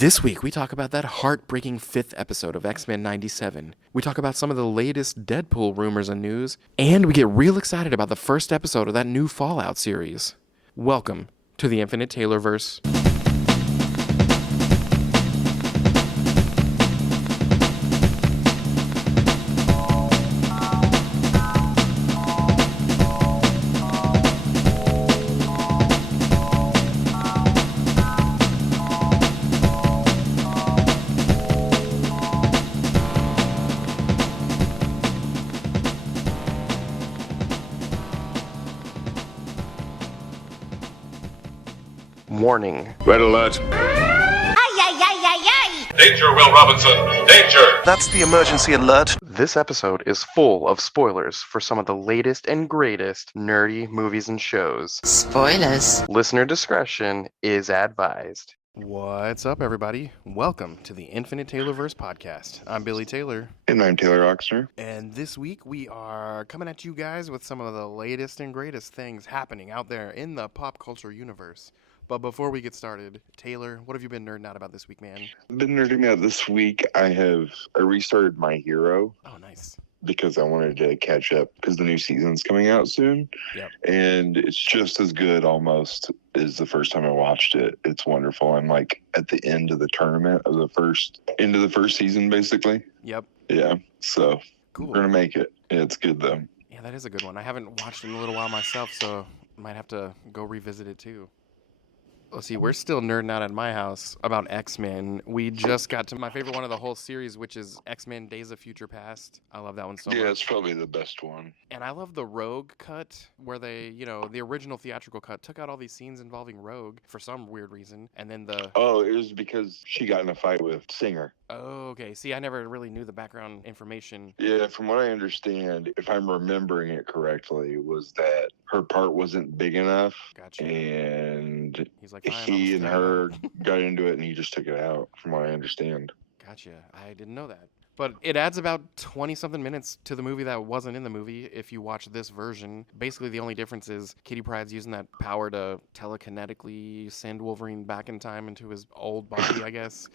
This week, we talk about that heartbreaking fifth episode of X-Men 97. We talk about some of the latest Deadpool rumors and news, and we get real excited about the first episode of that new Fallout series. Welcome to the Infinite Taylorverse. Warning. Red alert. Ay, ay, ay, ay, ay! Danger, Will Robinson. Danger! That's the emergency alert. This episode is full of spoilers for some of the latest and greatest nerdy movies and shows. Spoilers. Listener discretion is advised. What's up, everybody? Welcome to the Infinite Taylorverse podcast. I'm Billy Taylor. And I'm Taylor Oxner. And this week we are coming at you guys with some of the latest and greatest things happening out there in the pop culture universe. But before we get started, Taylor, what have you been nerding out about this week, man? I've been nerding out this week. I restarted My Hero. Oh, nice. Because I wanted to catch up because the new season's coming out soon. Yep. And it's just as good almost as the first time I watched it. It's wonderful. I'm like at the end of the tournament of the first season, basically. Yep. Yeah. So Cool. we're going to make it. Yeah, it's good though. Yeah, that is a good one. I haven't watched it in a little while myself, so might have to go revisit it too. Let's see, we're still nerding out at my house about X-Men. We just got to my favorite one of the whole series, which is X-Men Days of Future Past. I love that one so much. Yeah, it's probably the best one. And I love the Rogue cut, where they, the original theatrical cut took out all these scenes involving Rogue for some weird reason. And then Oh, it was because she got in a fight with Singer. Oh, okay. See, I never really knew the background information. Yeah, from what I understand, if I'm remembering it correctly, was that her part wasn't big enough. Gotcha. And He's like, fine, he I'll and stay her out. got into it and he just took it out, from what I understand. Gotcha. I didn't know that. But it adds about 20-something minutes to the movie that wasn't in the movie if you watch this version. Basically, the only difference is Kitty Pryde's using that power to telekinetically send Wolverine back in time into his old body, I guess.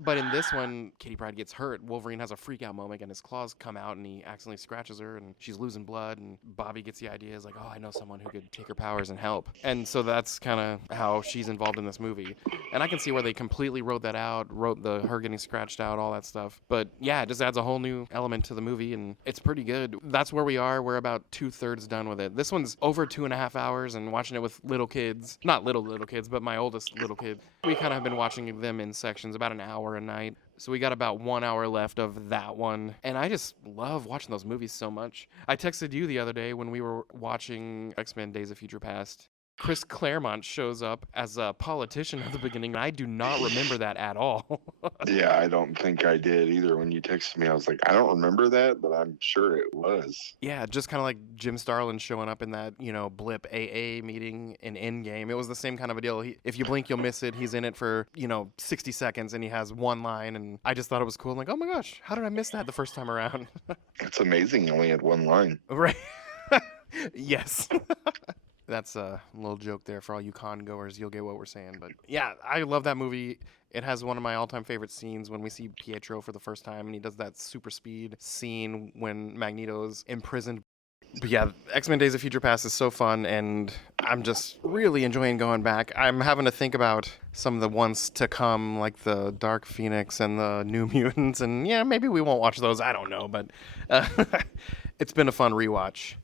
But in this one, Kitty Pryde gets hurt. Wolverine has a freak-out moment, and his claws come out, and he accidentally scratches her, and she's losing blood, and Bobby gets the idea, is like, oh, I know someone who could take her powers and help. And so that's kind of how she's involved in this movie. And I can see where they completely wrote that out, wrote her getting scratched out, all that stuff. But yeah, it just adds a whole new element to the movie, and it's pretty good. That's where we are. We're about 2/3 done with it. This one's over 2.5 hours, and watching it with little kids. Not little kids, but my oldest little kid. We kind of have been watching them in sections, about an hour a night. So we got about 1 hour left of that one. And I just love watching those movies so much. I texted you the other day when we were watching X-Men Days of Future Past. Chris Claremont shows up as a politician at the beginning, and I do not remember that at all. Yeah, I don't think I did either. When you texted me, I was like, I don't remember that, but I'm sure it was. Yeah, just kind of like Jim Starlin showing up in that, Blip AA meeting in Endgame. It was the same kind of a deal. If you blink, you'll miss it. He's in it for, 60 seconds, and he has one line, and I just thought it was cool. I'm like, oh my gosh, how did I miss that the first time around? It's amazing. He only had one line. Right. Yes. That's a little joke there for all you con goers. You'll get what we're saying. But yeah, I love that movie. It has one of my all-time favorite scenes when we see Pietro for the first time, and he does that super speed scene when Magneto's imprisoned. But yeah, X-Men Days of Future Past is so fun, and I'm just really enjoying going back. I'm having to think about some of the ones to come, like the Dark Phoenix and the New Mutants, and yeah, maybe we won't watch those. I don't know, but it's been a fun rewatch.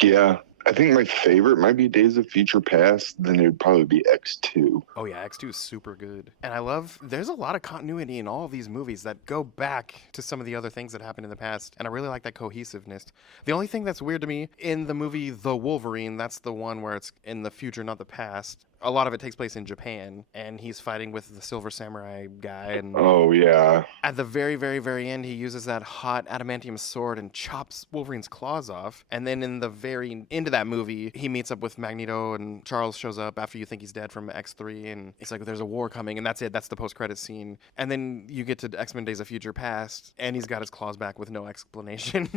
Yeah. I think my favorite might be Days of Future Past, then it would probably be X2. Oh yeah, X2 is super good. And I love, there's a lot of continuity in all of these movies that go back to some of the other things that happened in the past, and I really like that cohesiveness. The only thing that's weird to me, in the movie The Wolverine, that's the one where it's in the future, not the past, a lot of it takes place in Japan, and he's fighting with the Silver Samurai guy, and Oh, yeah. at the very, very, very end, he uses that hot adamantium sword and chops Wolverine's claws off. And then in the very end of that movie, he meets up with Magneto, and Charles shows up after you think he's dead from X3, and it's like, there's a war coming, and that's it. That's the post-credits scene. And then you get to X-Men Days of Future Past, and he's got his claws back with no explanation.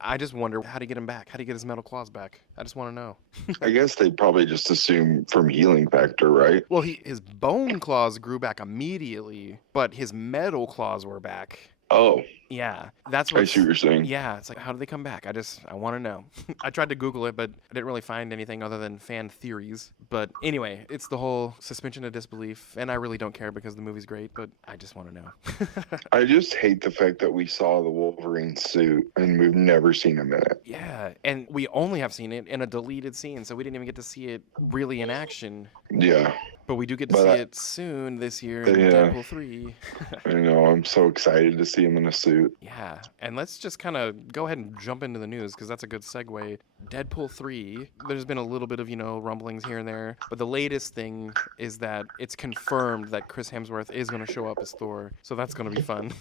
I just wonder how to get him back. How to get his metal claws back. I just want to know. I guess they probably just assume from healing factor, right? Well, his bone claws grew back immediately, but his metal claws were back. Oh, Yeah, that's I what. see what you're saying. Yeah, it's like, how do they come back? I want to know. I tried to Google it, but I didn't really find anything other than fan theories. But anyway, it's the whole suspension of disbelief, and I really don't care because the movie's great, but I just want to know. I just hate the fact that we saw the Wolverine suit and we've never seen him in it. Yeah, and we only have seen it in a deleted scene, so we didn't even get to see it really in action. Yeah, But we do get to But see I- it soon this year in Yeah. Deadpool 3. I know. I'm so excited to see him in a suit. Yeah, and let's just kind of go ahead and jump into the news because that's a good segue. Deadpool 3, there's been a little bit of, rumblings here and there, but the latest thing is that it's confirmed that Chris Hemsworth is going to show up as Thor, so that's going to be fun.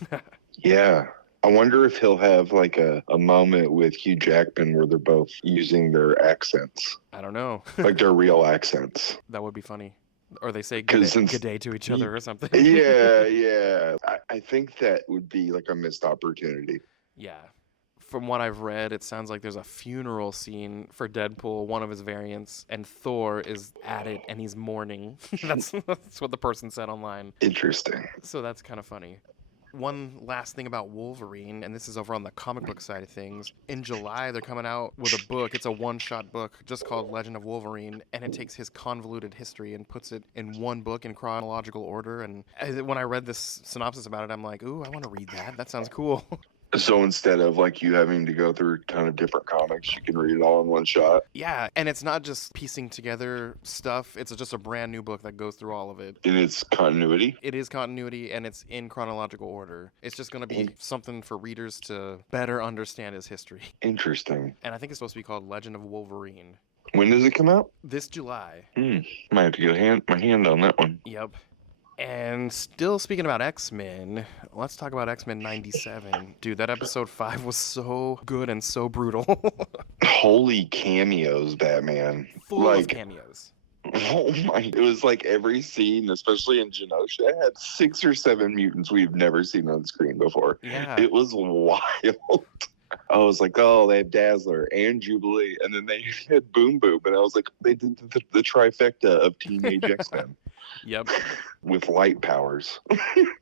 Yeah. I wonder if he'll have like a moment with Hugh Jackman where they're both using their accents, I don't know. like their real accents. That would be funny. Or they say 'Cause good, since- good day to each other or something. Yeah. I think that would be like a missed opportunity. Yeah. From what I've read, it sounds like there's a funeral scene for Deadpool, one of his variants, and Thor is at it and he's mourning. That's what the person said online. Interesting. So that's kind of funny. One last thing about Wolverine, and this is over on the comic book side of things. In July, they're coming out with a book. It's a one-shot book just called Legend of Wolverine, and it takes his convoluted history and puts it in one book in chronological order. And when I read this synopsis about it, I'm like, ooh, I want to read that. That sounds cool. So instead of like you having to go through a ton of different comics, you can read it all in one shot. Yeah, and it's not just piecing together stuff. It's just a brand new book that goes through all of it. In its continuity. It is continuity, and it's in chronological order. It's just going to be something for readers to better understand his history. Interesting. And I think it's supposed to be called Legend of Wolverine. When does it come out? This July. Might have to get my hand on that one. Yep. And still speaking about X-Men, let's talk about X-Men 97. Dude, that episode 5 was so good and so brutal. Holy cameos, Batman. Full of Like, cameos. oh my, it was like every scene, especially in Genosha, had 6 or 7 mutants we've never seen on screen before. Yeah. It was wild. I was like, oh, they have Dazzler and Jubilee, and then they had Boom Boom, and I was like, they did the trifecta of teenage X-Men Yep. with light powers.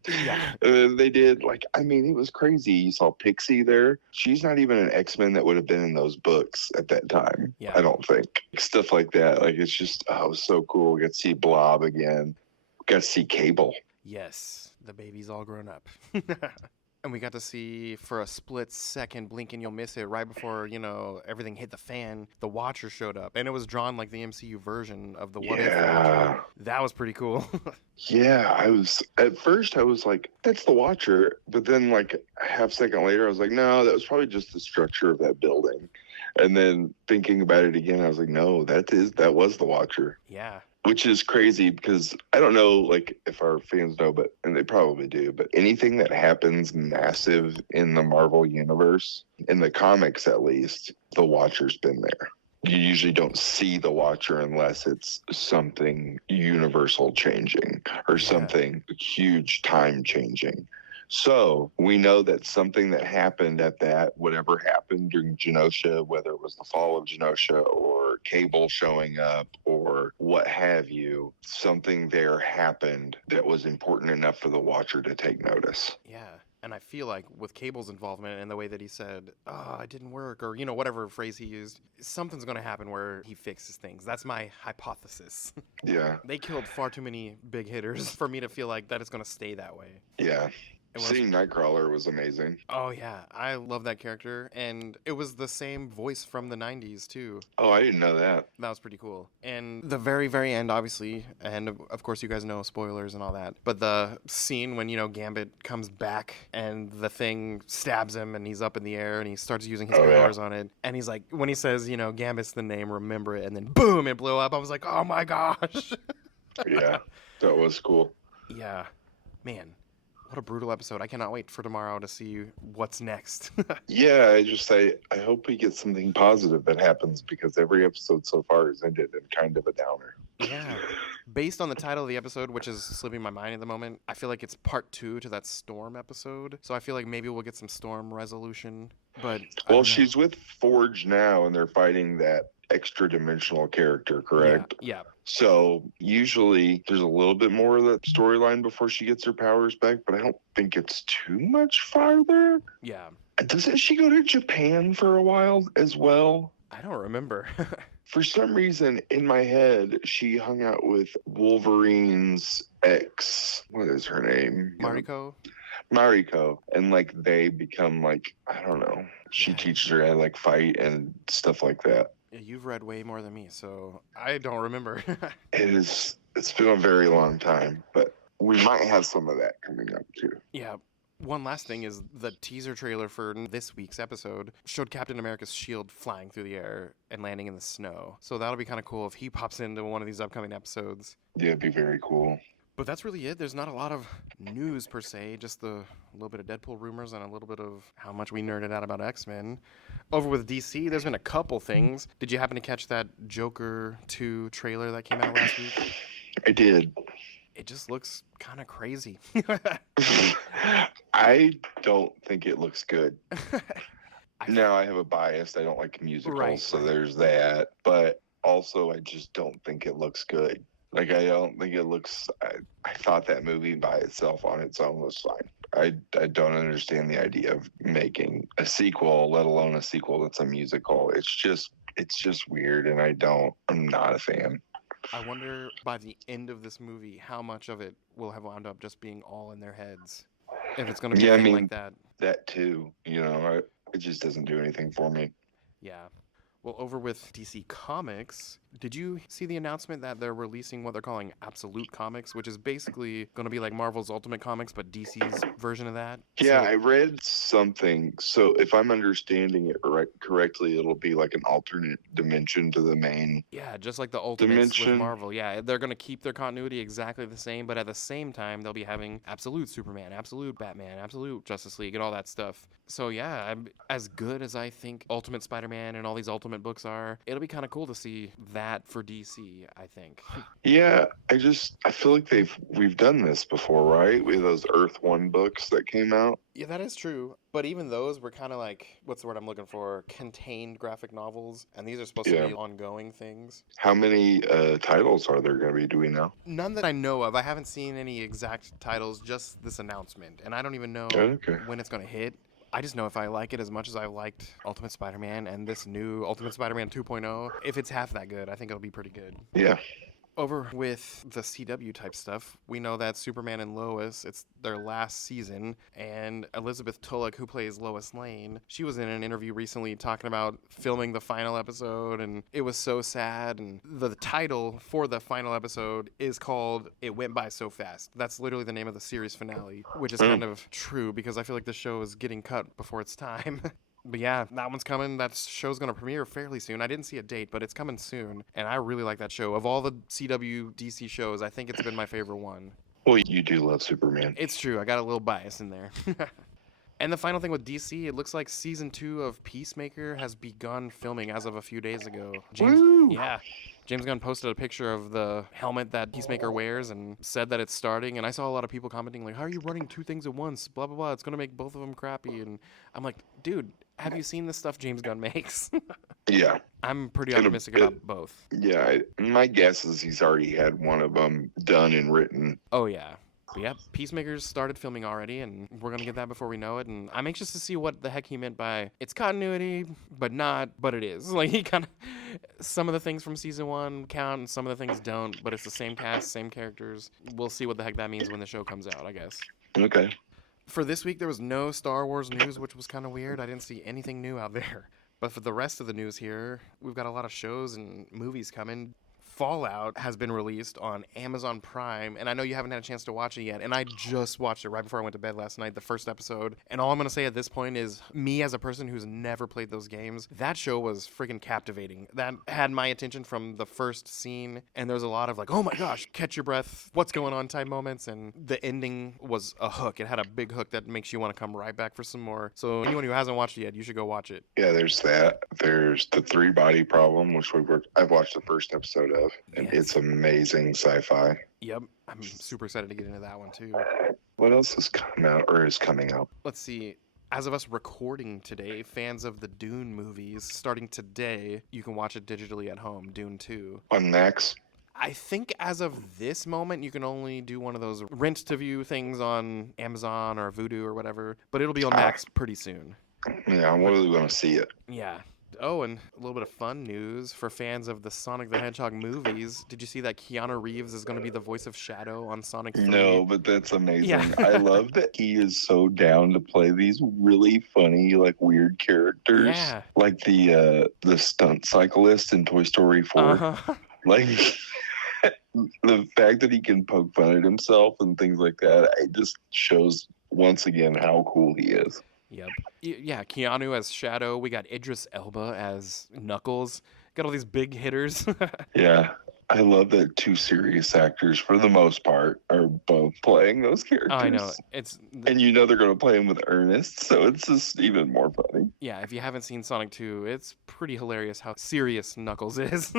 Yeah. And then they did, it was crazy. You saw Pixie there. She's not even an X-Men that would have been in those books at that time, Yeah. I don't think. Stuff like that. Like, it's just, it was so cool. We got to see Blob again. We got to see Cable. Yes. The baby's all grown up. And we got to see, for a split second, blink and you'll miss it, right before, everything hit the fan, the Watcher showed up. And it was drawn like the MCU version of the What If Yeah. Watcher. That was pretty cool. Yeah, at first I was like, that's the Watcher. But then like a half second later, I was like, no, that was probably just the structure of that building. And then thinking about it again, I was like, no, that was the Watcher. Yeah. Which is crazy because I don't know, like, if our fans know, and they probably do, but anything that happens massive in the Marvel universe, in the comics at least, the Watcher's been there. You usually don't see the Watcher unless it's something universal changing or something huge time changing. So we know that something that happened at that, whatever happened during Genosha, whether it was the fall of Genosha or Cable showing up or what have you, something there happened that was important enough for the Watcher to take notice. Yeah. And I feel like with Cable's involvement and the way that he said, oh, it didn't work, or, whatever phrase he used, something's going to happen where he fixes things. That's my hypothesis. Yeah. They killed far too many big hitters for me to feel like that it's going to stay that way. Yeah. It was- Seeing Nightcrawler was amazing. Oh, yeah. I love that character. And it was the same voice from the 90s, too. Oh, I didn't know that. That was pretty cool. And the very, very end, obviously, and of course you guys know spoilers and all that, but the scene when, Gambit comes back and the thing stabs him and he's up in the air and he starts using his Oh, yeah. powers on it. And he's like, when he says, Gambit's the name, remember it, and then boom, it blew up. I was like, oh my gosh. Yeah. That was cool. Yeah. Man. What a brutal episode. I cannot wait for tomorrow to see what's next. Yeah, I hope we get something positive that happens because every episode so far has ended in kind of a downer. Yeah. Based on the title of the episode, which is slipping my mind at the moment, I feel like it's part 2 to that Storm episode. So I feel like maybe we'll get some Storm resolution. But I Well, don't know. she's with Forge now, and they're fighting that extra dimensional character, correct? Yeah. So usually there's a little bit more of that storyline before she gets her powers back, but I don't think it's too much farther. Yeah. Doesn't she go to Japan for a while as well? I don't remember. For some reason, in my head, she hung out with Wolverine's ex. What is her name? Mariko? Mariko. And like they become like, I don't know. She Yeah. teaches her how to like fight and stuff like that. Yeah, you've read way more than me, so I don't remember. It's been a very long time, but we might have some of that coming up too. Yeah. One last thing is the teaser trailer for this week's episode showed Captain America's shield flying through the air and landing in the snow. So that'll be kind of cool if he pops into one of these upcoming episodes. Yeah, it'd be very cool. But that's really it. There's not a lot of news per se, just a little bit of Deadpool rumors and a little bit of how much we nerded out about X-Men. Over with DC, there's been a couple things. Did you happen to catch that Joker 2 trailer that came out last week? I did. It just looks kind of crazy. I don't think it looks good. I- Now I have a bias. I don't like musicals, Right, so right. there's that. But also, I just don't think it looks good. Like, I don't think it looks. I thought that movie by itself on its own was fine. I don't understand the idea of making a sequel, let alone a sequel that's a musical. It's just weird, and I'm not a fan. I wonder by the end of this movie how much of it will have wound up just being all in their heads. If it's going to be Yeah, a I thing mean- like that. That too, it just doesn't do anything for me. Yeah. Well, over with DC Comics, did you see the announcement that they're releasing what they're calling Absolute Comics, which is basically going to be like Marvel's Ultimate Comics, but DC's version of that? Yeah, So- I read something. So if I'm understanding it correctly, it'll be like an alternate dimension to the main. Yeah, just like the Ultimates with Dimension. Marvel. Yeah, they're going to keep their continuity exactly the same, but at the same time, they'll be having Absolute Superman, Absolute Batman, Absolute Justice League, and all that stuff. So yeah, as good as I think Ultimate Spider-Man and all these Ultimate books are, it'll be kind of cool to see that for DC, I think. Yeah, I feel like we've done this before, right? With those Earth 1 books that came out. Yeah, that is true. But even those were kind of like, what's the word I'm looking for? Contained graphic novels. And these are supposed to Yeah. be ongoing things. How many titles are there going to be? Do we know? None that I know of. I haven't seen any exact titles, just this announcement. And I don't even know Okay. when it's going to hit. I just know if I like it as much as I liked Ultimate Spider-Man and this new Ultimate Spider-Man 2.0, if it's half that good, I think it'll be pretty good. Yeah. Over with the CW type stuff, we know that Superman and Lois, it's their last season, and Elizabeth Tulloch, who plays Lois Lane, she was in an interview recently talking about filming the final episode, and it was so sad, and the title for the final episode is called It Went By So Fast. That's literally the name of the series finale, which is kind of true, because I feel like the show is getting cut before its time. But yeah, that one's coming. That show's going to premiere fairly soon. I didn't see a date, but it's coming soon. And I really like that show. Of all the CW DC shows, I think it's been my favorite one. Well, you do love Superman. It's true. I got a little bias in there. And the final thing with DC, it looks like season 2 of Peacemaker has begun filming as of a few days ago. Woo! Yeah. James Gunn posted a picture of the helmet that Peacemaker wears and said that it's starting. And I saw a lot of people commenting like, how are you running two things at once? Blah, blah, blah. It's going to make both of them crappy. And I'm like, dude, have you seen the stuff James Gunn makes? Yeah. I'm pretty It'll- optimistic about both. Yeah. My guess is he's already had one of them done and written. Oh, yeah. But yeah, Peacemaker's started filming already, and we're going to get that before we know it. And I'm anxious to see what the heck he meant by it's continuity, but not, but it is. Like, he kind of, some of the things from season 1 count, and some of the things don't, but it's the same cast, same characters. We'll see what the heck that means when the show comes out, I guess. Okay. For this week, there was no Star Wars news, which was kind of weird. I didn't see anything new out there. But for the rest of the news here, we've got a lot of shows and movies coming. Fallout has been released on Amazon Prime, and I know you haven't had a chance to watch it yet, and I just watched it right before I went to bed last night, the first episode, and all I'm going to say at this point is, me as a person who's never played those games, that show was freaking captivating. That had my attention from the first scene, and there was a lot of like, oh my gosh, catch your breath, what's going on type moments, and the ending was a hook. It had a big hook that makes you want to come right back for some more. So anyone who hasn't watched it yet, you should go watch it. Yeah, there's that. There's the 3-body problem, which I've watched the first episode of, and Yes. it's amazing sci-fi. Yep, I'm super excited to get into that one too. What else has come out or is coming out? Let's see. As of us recording today, fans of the Dune movies, starting today, you can watch it digitally at home, Dune 2. On Max. I think as of this moment, you can only do one of those rent-to-view things on Amazon or Vudu or whatever, but it'll be on Max pretty soon. Yeah, I'm really going to see it. Yeah. Oh, and a little bit of fun news for fans of the Sonic the Hedgehog movies. Did you see that Keanu Reeves is going to be the voice of Shadow on Sonic 3? No, but that's amazing. Yeah. I love that he is so down to play these really funny, like weird characters. Yeah. Like the stunt cyclist in Toy Story 4. Uh-huh. Like the fact that he can poke fun at himself and things like that, it just shows once again how cool he is. Yep. Yeah, Keanu as Shadow. We got Idris Elba as Knuckles. Got all these big hitters. Yeah. I love that two serious actors, for the most part, are both playing those characters. I know. And you know they're going to play them with earnest, so it's just even more funny. Yeah, if you haven't seen Sonic 2, it's pretty hilarious how serious Knuckles is.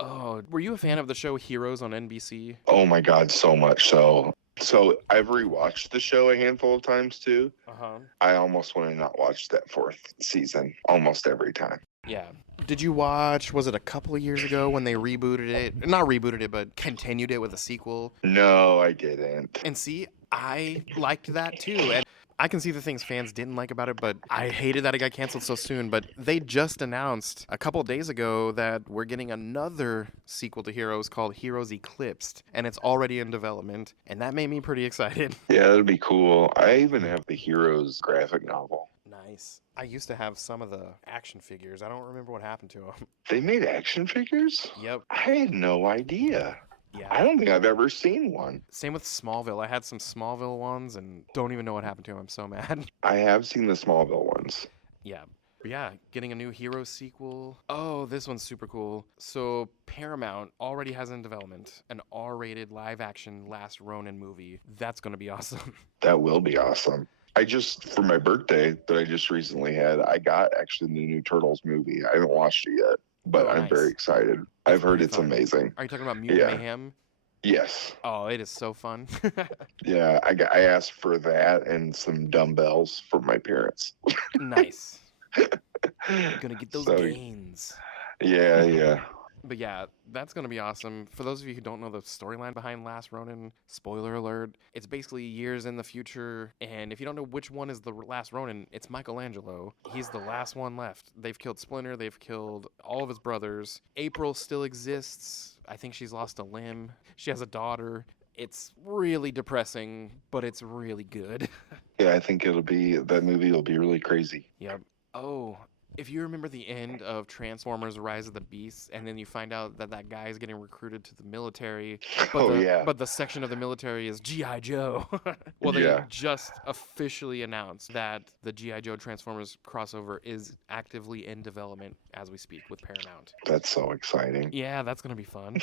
Oh, were you a fan of the show Heroes on NBC? Oh my God, so much so. So I've rewatched the show a handful of times too. Uh-huh. I almost want to not watch that fourth season almost every time. Yeah. Did you watch, was it a couple of years ago when they rebooted it? Not rebooted it, but continued it with a sequel. No, I didn't. And see, I liked that too. And I can see the things fans didn't like about it, but I hated that it got canceled so soon. But they just announced a couple of days ago that we're getting another sequel to Heroes called Heroes Eclipsed, and it's already in development, and that made me pretty excited. Yeah, that'd be cool. I even have the Heroes graphic novel. Nice. I used to have some of the action figures. I don't remember what happened to them. They made action figures? Yep. I had no idea. Yeah. I don't think I've ever seen one. Same with Smallville. I had some Smallville ones and don't even know what happened to them. I'm so mad. I have seen the Smallville ones. Yeah. But yeah, getting a new Hero sequel. Oh, this one's super cool. So Paramount already has in development an R-rated live-action Last Ronin movie. That's going to be awesome. That will be awesome. I just, for my birthday that I just recently had, I got actually the new Turtles movie. I haven't watched it yet, but Oh, I'm nice. very excited. I've heard pretty it's fun. amazing. Are you talking about Mutant Yeah. Mayhem? Yes. Oh, it is so fun. Yeah, I asked for that and some dumbbells for my parents. Nice. Gonna get those So, gains. Yeah. But yeah, that's going to be awesome. For those of you who don't know the storyline behind Last Ronin, spoiler alert, it's basically years in the future. And if you don't know which one is the last Ronin, it's Michelangelo. He's the last one left. They've killed Splinter. They've killed all of his brothers. April still exists. I think she's lost a limb. She has a daughter. It's really depressing, but it's really good. Yeah, I think that movie will be really crazy. Yep. Oh, if you remember the end of Transformers Rise of the Beasts, and then you find out that that guy is getting recruited to the military, but but the section of the military is G.I. Joe. Well, they Yeah. just officially announced that the G.I. Joe Transformers crossover is actively in development as we speak with Paramount. That's so exciting. Yeah, that's going to be fun.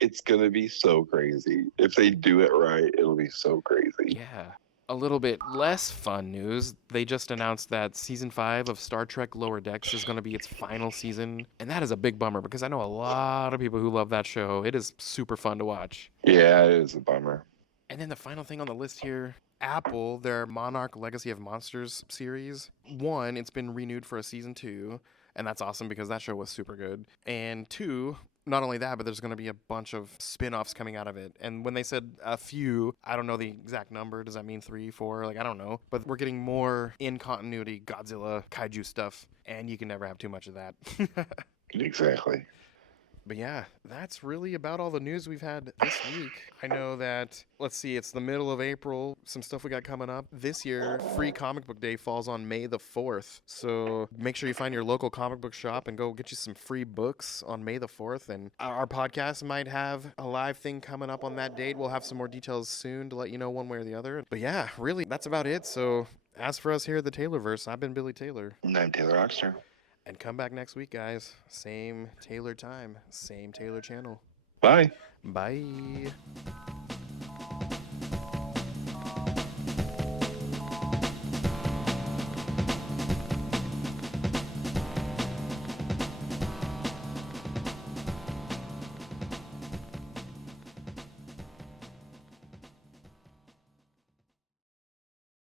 It's going to be so crazy. If they do it right, it'll be so crazy. Yeah. A little bit less fun news. They just announced that season 5 of Star Trek Lower Decks is going to be its final season. And that is a big bummer because I know a lot of people who love that show. It is super fun to watch. Yeah, it is a bummer. And then the final thing on the list here, Apple, their Monarch Legacy of Monsters series. 1, it's been renewed for a season 2. And that's awesome because that show was super good. And 2, not only that, but there's going to be a bunch of spin-offs coming out of it. And when they said a few, I don't know the exact number. Does that mean 3, 4? Like, I don't know. But we're getting more in-continuity Godzilla kaiju stuff. And you can never have too much of that. Exactly. But yeah, that's really about all the news we've had this week. I know that, let's see, it's the middle of April. Some stuff we got coming up. This year, Free Comic Book Day falls on May the 4th. So make sure you find your local comic book shop and go get you some free books on May the 4th. And our podcast might have a live thing coming up on that date. We'll have some more details soon to let you know one way or the other. But yeah, really, that's about it. So as for us here at the Taylorverse, I've been Billy Taylor. And I'm Taylor Oxner. And come back next week, guys. Same Taylor time, same Taylor channel. Bye. Bye.